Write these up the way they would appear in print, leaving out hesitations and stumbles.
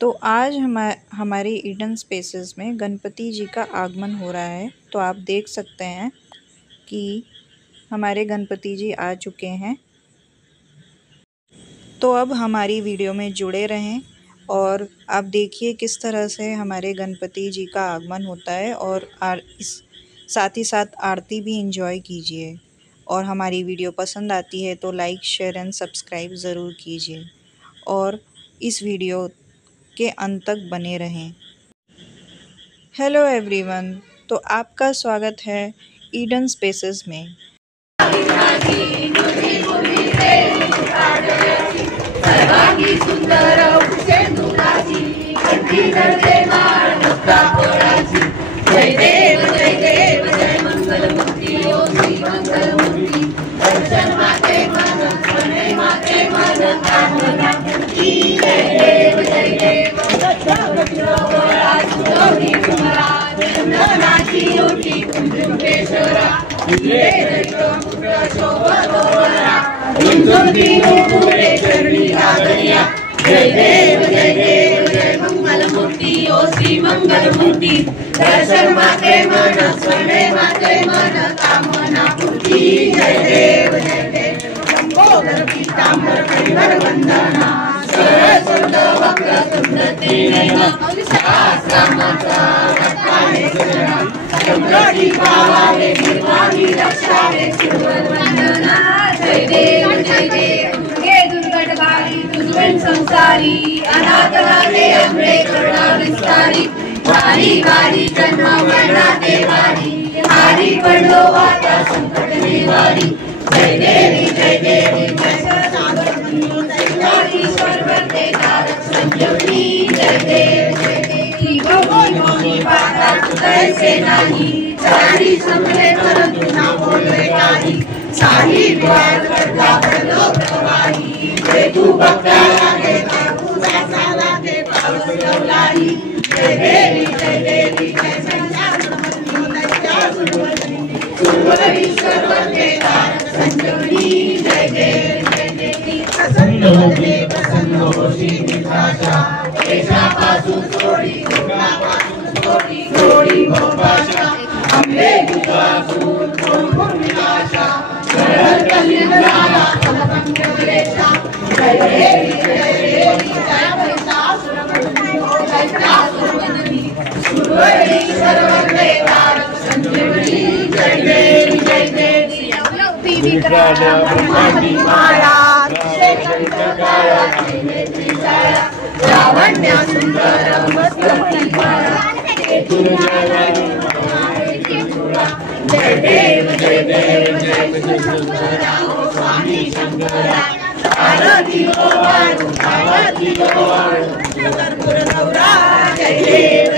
तो आज हमारे ईडन स्पेसेस में गणपति जी का आगमन हो रहा है। तो आप देख सकते हैं कि हमारे गणपति जी आ चुके हैं। तो अब हमारी वीडियो में जुड़े रहें और आप देखिए किस तरह से हमारे गणपति जी का आगमन होता है और साथ ही साथ आरती भी एंजॉय कीजिए। और हमारी वीडियो पसंद आती है तो लाइक, शेयर एंड सब्सक्राइब ज़रूर कीजिए और इस वीडियो के अंत तक बने रहें। हेलो एवरीवन, तो आपका स्वागत है ईडन स्पेसेस में। जय देव जय मंगल मूर्ति ओ श्री मंगल मूर्ति दर्शन मात्रे मन स्मरणे मात्रे मन कामना पूर्ति। जय देव लंबोदर पीतांबर परिवर वंदना सरस्वत वक्र तुंड तेनैव शास्त्रामात्रा रत्नानि सजना चंद्रटी पावाले निर्वाणी रक्षावे सुरवर वंदना। जय देव दुर्गे दुर्गटवारी दुर्गण संसारी अनाथ लाले अमरे करुणा विस्तारी वारी वारी जन्म मरणा देवारी हारी पडलो आता संकट निवारी। जय देवी जय सागर बंधु ईश्वर वंदे तारक संजीवनी। जय देवी भगवानी पाता कैसे नाही चारी समले परंतु ना बोले काही साही द्वार करता पडलो प्रवाही जय तू भक्ता लागे तुझा साला दे पावस गवलाई। जय देवी जय संसार बंधु दैत्या सुरवरी ईश्वर वंदे तारक संजीवनी। जय देवी प्रसन्न हो श्री निभाषा देशापासून सोडी भोपाशा हमले दुखासून कोण विनाशा सरळ कलिंगाला फलभंगरेशा। जय देवी जय महिषासुरवंदनी सुरवरी सर्वंदे तारक संजीवनी। जय देवी ब्रह्मांडी माया लावण्या सुंदर मस्तकी माया जय देव जय शंकरा ओ स्वामी शंकरा आरती ओ वाळू कर्पूर गौरा। जय देव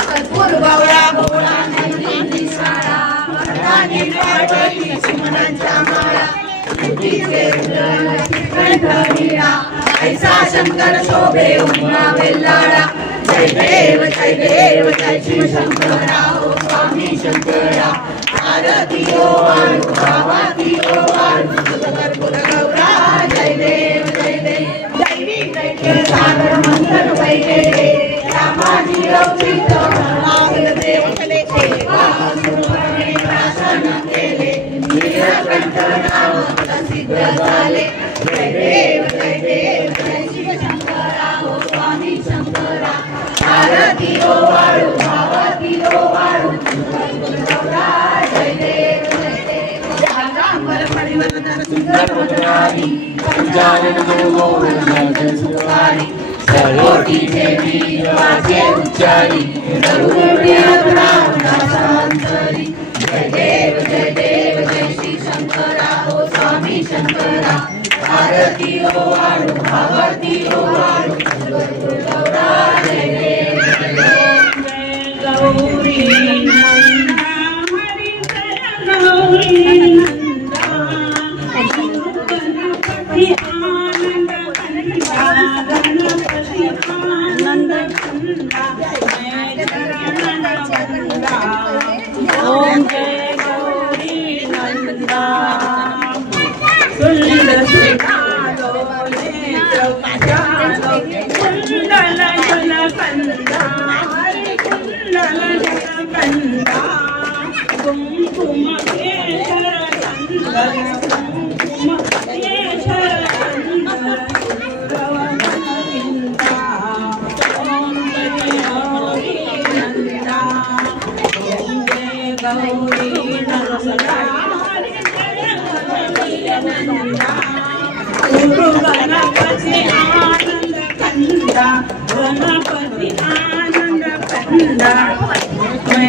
कर्पूर गौरा भोळा नंदिनी साळा वरदानी पार्वती सुमनांच्या माळा तुझे कंठनीळा ऐसा शंकर शोभे उमा वेल्लाळा। जय देव जय शिव शंकरा ओ स्वामी शंकरा आरती ओ वाळू भावाती ओ वाळू कर्पूर गौरा। जय देव दैवी सागर मंथन वैगे रामाजी रौचित नागल देव कले शासन केले नीलकंठ नाव प्रसिद्ध झाले। जय देव जय शिव शंकरा ओ स्वामी शंकरा आरती ओ वाळू भावाती ओ वाळू कर्पूर गौरा। जय देव रांगांबर परिवर्तन सुंदर वदनारी पंचानन गोवर्धन सुखारी सर्वोटी देवी वाचे उच्चारी शांतरी। जय देव जय श्री शंकरा ओ स्वामी शंकरा आरती ओ वाळू भावाती ओ वाळू कर्पूर गौरा। जय देव गौरी ओम जय गौरी नंदा सुंदर सुना लोले चौका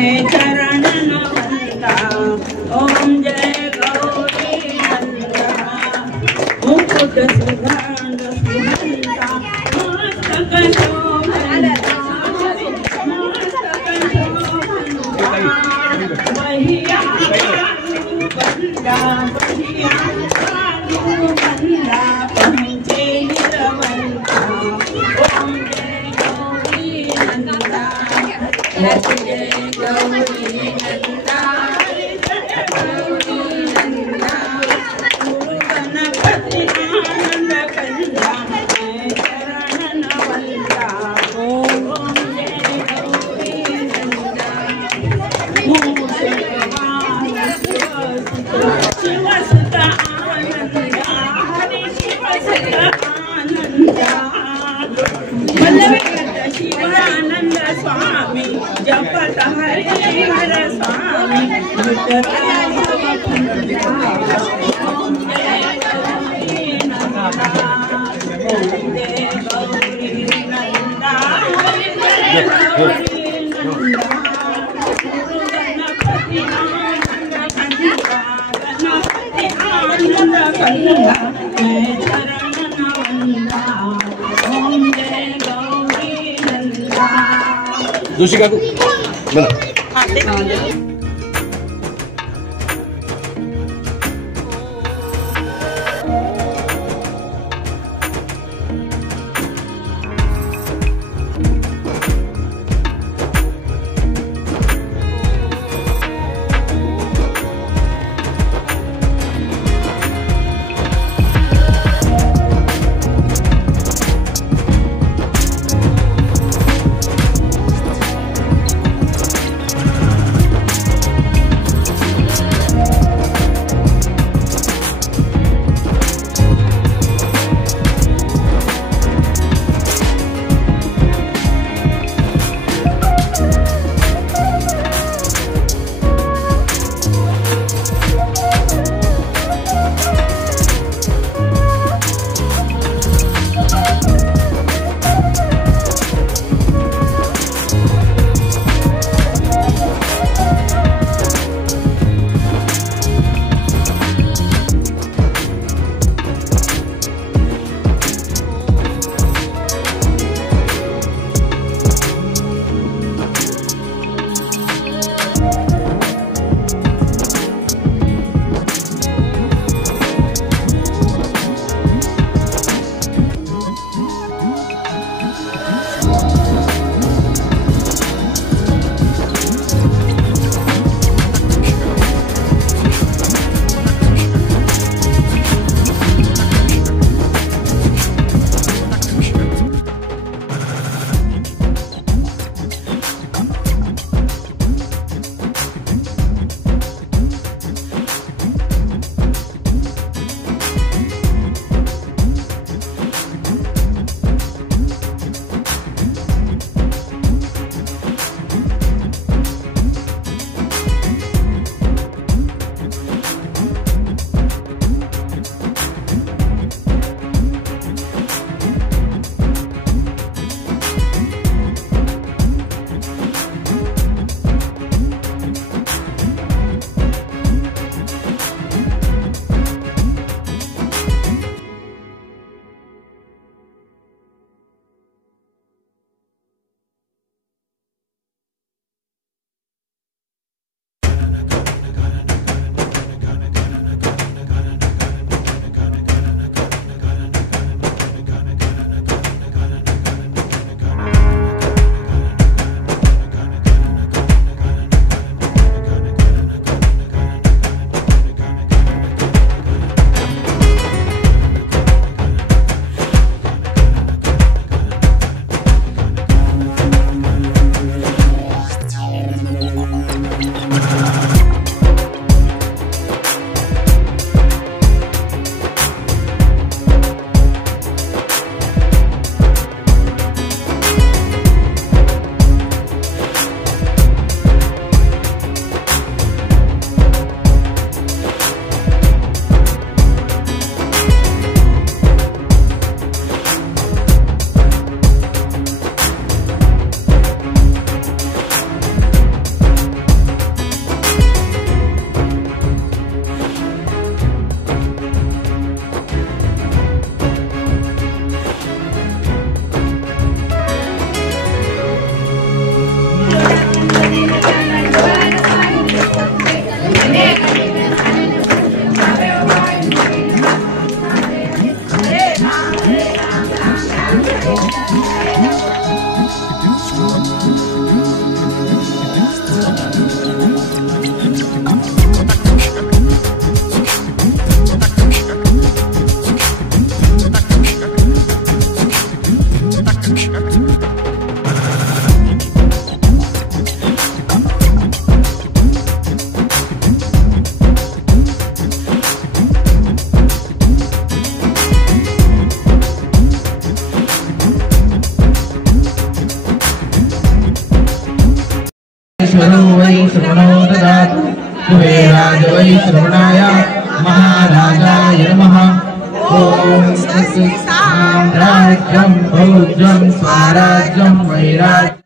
मैं चरण नवंदा। ओम जय गौरी नंदा। मुकुट सुगंध सुगंधा मस्तक शोभंता। बहिया बंदा बहिया बंदा पहुँचे निरवंता। ओम जय गौरी नंदा। जय गौरी नंदा। गौरी नंदा। गुरु गणपति आनंद कंदा। मैं चरण नवंदा। ओम जय गौरी नंदा। शिवसुत आनंदा। हरि शिवसुत आनंदा। वल्लभगत शिवानंद स्वामी जपत हरि हर स्वामी। ओम जय गौरी नंदा। ओम जय गौरी नंदा। जय गौरी नंदा। गुरु गणपति आनंद कंदा। गणपति आनंद कंदा। मैं चरण नवंदा। ओम जय गौरी नंदा। जोशी काकू बोला. श्रवणो ददातु कुबेराय वै श्रवणाय महाराजाय नमः। ओम स्वस्ति साम्राज्यं भोज्यं स्वराज्यं वैराज्यं